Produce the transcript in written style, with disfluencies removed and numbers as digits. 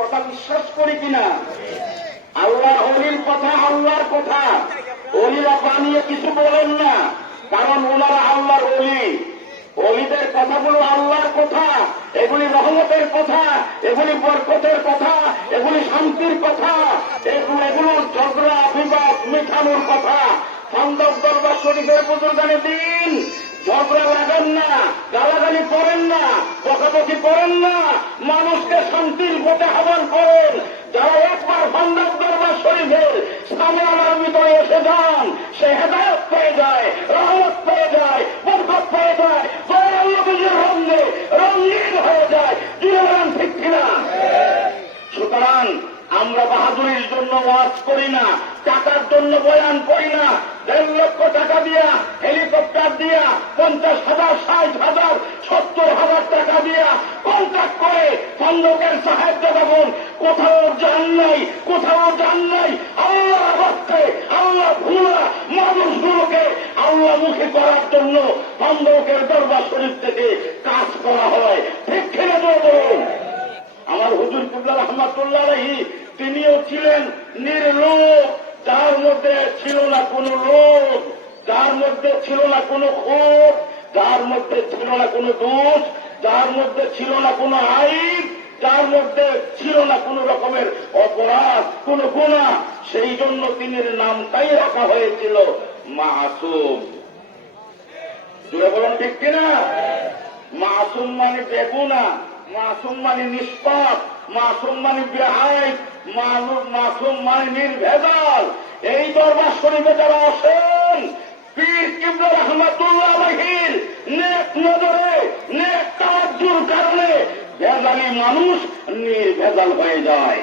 কথা বিশ্বাস করি কিনা? আল্লাহ অলির কথা আল্লাহর কথা, অলিরা বানিয়ে কিছু বলেন না, কারণ ওনারা আল্লাহর অলি। অলিদের কথাগুলো আল্লাহর কথা, এগুলি রহমতের কথা, এগুলি বরকতের কথা, এগুলি শান্তির কথা, এগুলো ঝগড়া বিবাদ মিঠানোর কথা। খন্দক দরবার শরীফের বুজুর্গানে দিন ঝগড়া লাগান না, গালাগালি করেন না, বকাবকি করেন না, মানুষকে শান্তির পথে আহ্বান করেন। যারা একবার খন্দক দরবার শরীফের সামনে আমার ভিতরে এসে যান, সে হেদায়ত পেয়ে যায়, রহমত পেয়ে যায়, বরকত পেয়ে যায়, রঙে রঙিন হয়ে যায়। জীবন ঠিক কিনা? সুতরাং আমরা বাহাদুরির জন্য ওয়াজ করি না, টাকার জন্য বয়ান করি না। 1.5 লক্ষ টাকা দিয়া, হেলিকপ্টার দিয়া, 50,000, 60,000, 70,000 টাকা দিয়া কন্ট্রাক্ট করে খন্দকের সাহায্য দেবেন। কোথাও যান নাই, কোথাও যান নাই। আল্লাহ ভক্তে, আল্লাহ ভুলা মানুষগুলোকে আল্লাহমুখী করার জন্য খন্দকের দরবার শরীফ থেকে কাজ করা হয়। ঠিক কিনা বলুন? আমার হুজুর কিবলা রহমাতুল্লাহ আলাইহি তিনিও ছিলেন নির্লোভ, যার মধ্যে ছিল না কোন লোভ, যার মধ্যে ছিল না কোন ক্ষোভ, যার মধ্যে ছিল না কোন দোষ, যার মধ্যে ছিল না কোন আইব, যার মধ্যে ছিল না কোন রকমের অপরাধ, কোন গুনাহ। সেই জন্য তিনির নামটাই রাখা হয়েছিল মাসুম। জুড়ে বলুন ঠিক কিনা? মাসুম মানে বেগুনা, মাসুম মানে নিষ্পাপ, মাসুম মানে বেআইব, মাসুম মানে নির্ভেজাল। এই দরবার শরীফে যারা আসেন, পীর কিবলা রহমাতুল্লাহ আলাইহির নেক নজরে, নেক তাওয়াজ্জুর কারণে ভেজালি মানুষ নির্ভেজাল হয়ে যায়।